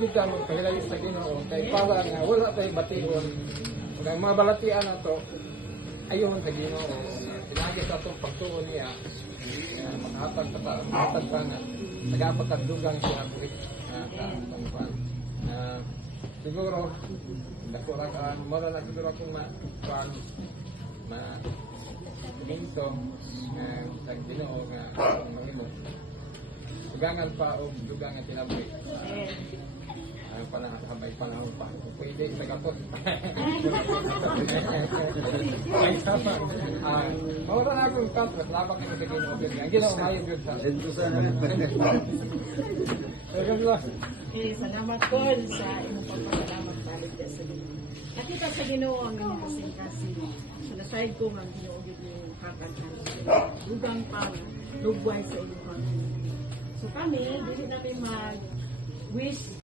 Kita mo kahilayo sa Ginoo kay para nga wala tay bation. Ug ang mga balatian nato ayon sa Ginoo. Pinagi sa atong pagtuon niya. Makahatag pa nga nagapagdugang siya buhit siguro dako ra ka mara na siguro akong minto sa Ginoo nga mahimo. Dugangan pa o dugangan tinaboy. Habay panahon pa. Pwede nagapot. Ay sama. Mawala na akong contract. Labang na sa Ginoo. Ang Ginoo maayos yun sa. Salamat ko sa imong pagpasalamat balik sa Ginoo. Nakita sa Ginoo ang inyong kasing-kasing. Sa side ko ang Ginoo gyud yung kakadhan. Dugang pa lugway sa inyong pamilya. So kami, dili namin mag-wish